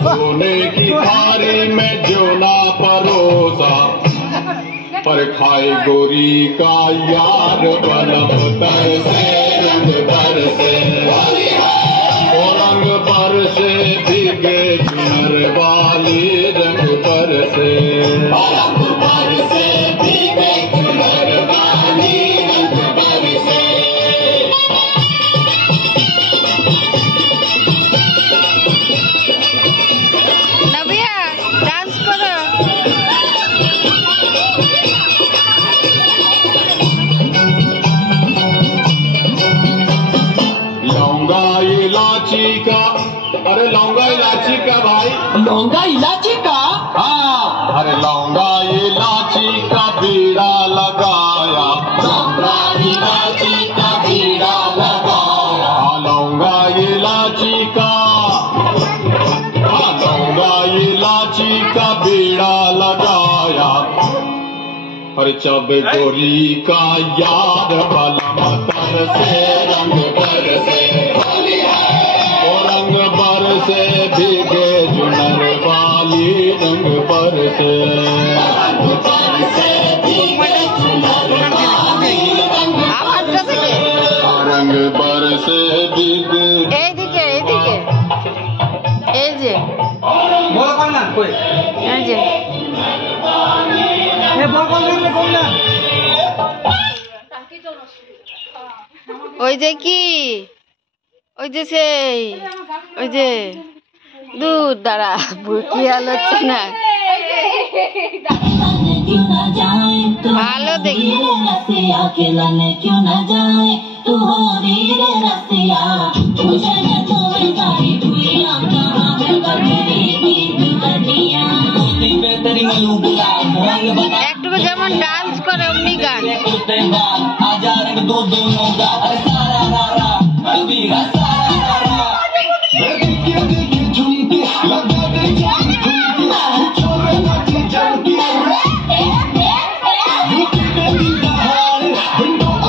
सोने की थारी में जो ना परोसा, पर खाए गोरी का यार बलम तरसे रंग बरसे, रंग बरसे भीगे चुनर वाली रंग बरसे, रंग बरसे भीगे चुनर वाली रंग बरसे। नबिया डांस करो। लौंगा इलाची का, अरे लौंगा इलाची का भाई, लौंगा इलायची का, हाँ अरे लौंगा इलाची का बीड़ा लगाया, लौंगा इलायची का बीड़ा लगाया, लौंगा इलाची का, लौंगा इलाची का बीड़ा लगाया, अरे जब गोरी का यार बलम तरसे रंग बरसे, रंग बरसे भीगे चुनर वाली रंग बरसे, रंग बरसे भीगे चुनर वाली रंग बरसे भीगे। এইদিকে এইদিকে এই যে বল কর না কই এই যে এ বল কর না ওই যে কি ওই যে সেই ওই যে দুধ দ্বারা বুকি আলোচনা না ভালো দেখি একটু যেমন ডান্স করে অমনি গান।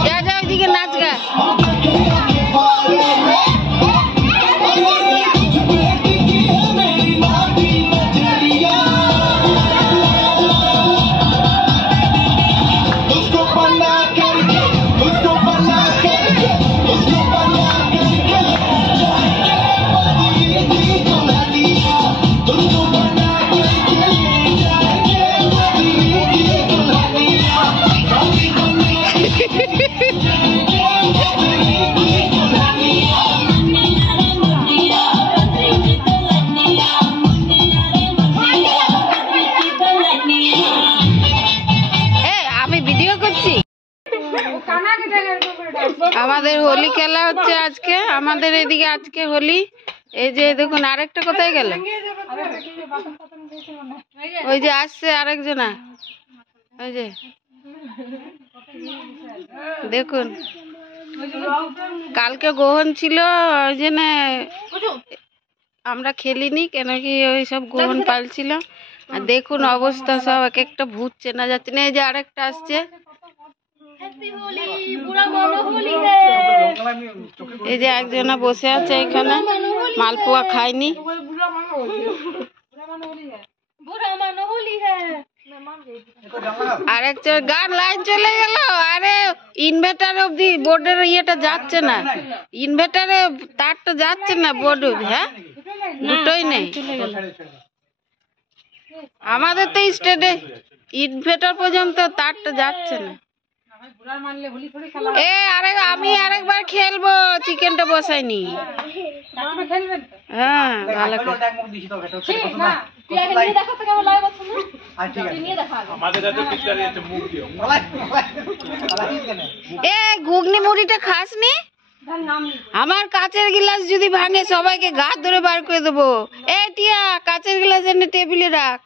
যা যা ওইদিকে নাচ গা। আমাদের হোলি খেলা হচ্ছে আজকে, আমাদের এদিকে আজকে হোলি। এই যে দেখুন আরেকটা কোথায় গেল, ওই যে আসছে আরেকজনা, ওই যে দেখুন কালকে গ্রহণ ছিল ওই জন্য আমরা খেলিনি, কেন কি ওই সব গ্রহণ পালছিল। আর দেখুন অবস্থা সব এক একটা ভূত চেনা যাচ্ছে না। এই যে আরেকটা আসছে, এই যে একজনা বসে আছে এখানে, মালপোয়া খায়নি। আরেকটা গান লাইন চলে গেল। আরে ইনভার্টার অব্দি বোর্ডের ইয়েটা যাচ্ছে না, ইনভার্টারে তারটা যাচ্ছে না বোর্ড অব্দি। হ্যাঁ দুটোই নেই আমাদের তো স্টেটে, ইনভার্টার পর্যন্ত তারটা যাচ্ছে না। আমি আরেকবার খেলবো, চিকেনটা বসাইনি। হ্যাঁ ভালো এ ঘুগনি মুড়িটা খাসনি? আমার কাচের গ্লাস যদি ভাঙে সবাইকে গাছ ধরে বার করে দেবো। এ টিয়া কাচের গ্লাস এনে টেবিলে রাখ।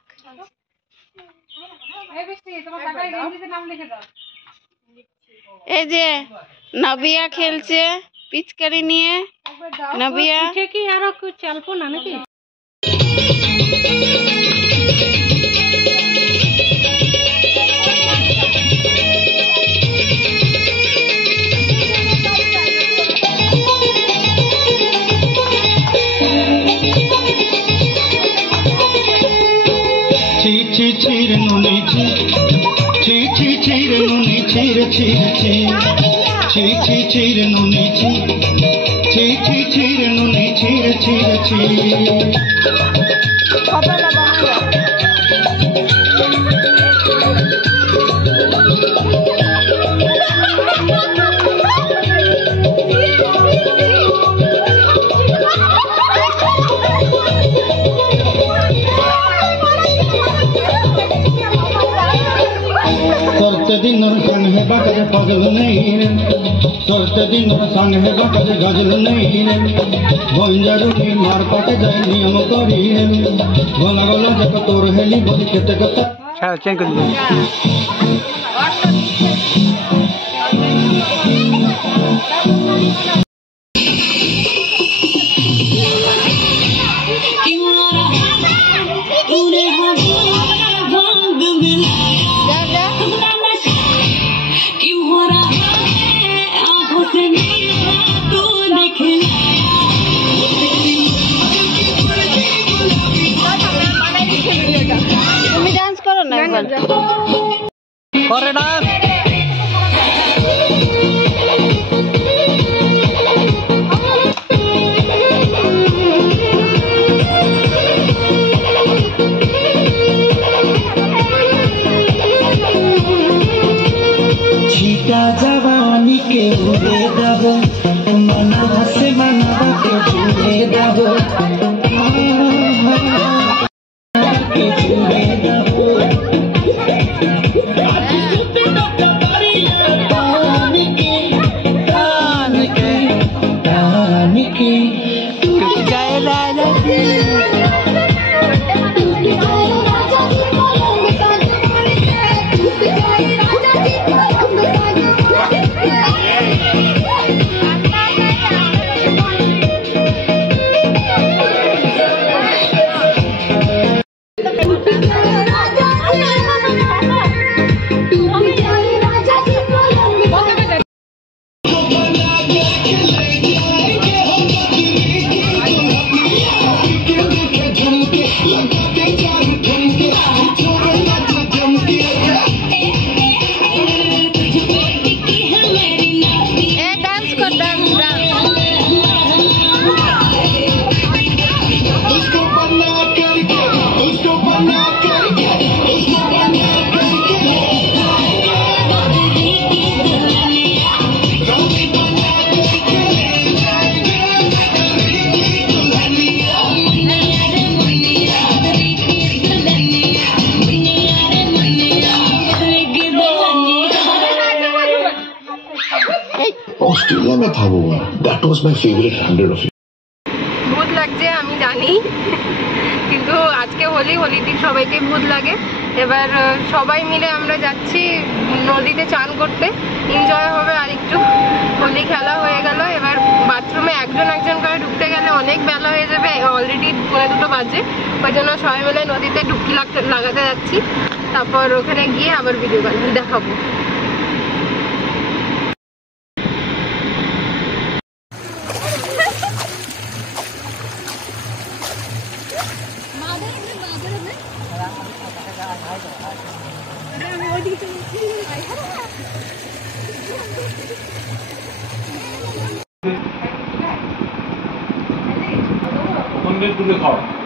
এই যে নবিয়া খেলছে পিচকারি নিয়ে। নবিয়া কি আরো চলবো না নাকি? chire nuni chire Sorte din और संग है बाकर पगल नहीं रे sorte din और संग है बाकर गजल नहीं रे गोंजारुनी मार पाटे जाय नियम करी रे गोला गोला जक तोर हेली बड़ी केते कता चल चेक कर ले করে না छीटा जवानी के उड़े दबो मना से मना के उड़े दबो के उड़े दबो ऑस्ट्रेलिया में था वो that was my favourite 100 of ভূত লাগছে আমি জানি কিন্তু আজকে হোলির দিন সবাইকে ভূত লাগে এবার সবাই মিলে আমরা যাচ্ছি নদীতে চান করতে এনজয় হবে আর একটু হোলি খেলা হয়ে গেল এবার বাথরুমে একজন করে ঢুকতে গেলে অনেক বেলা হয়ে যাবে অলরেডি 2:30 বাজে ওই জন্য সবাই মিলে নদীতে ডুবকি লাগাতে যাচ্ছি তারপর ওখানে গিয়ে আবার ভিডিও দেখাবো मंदिर तुझे खाओ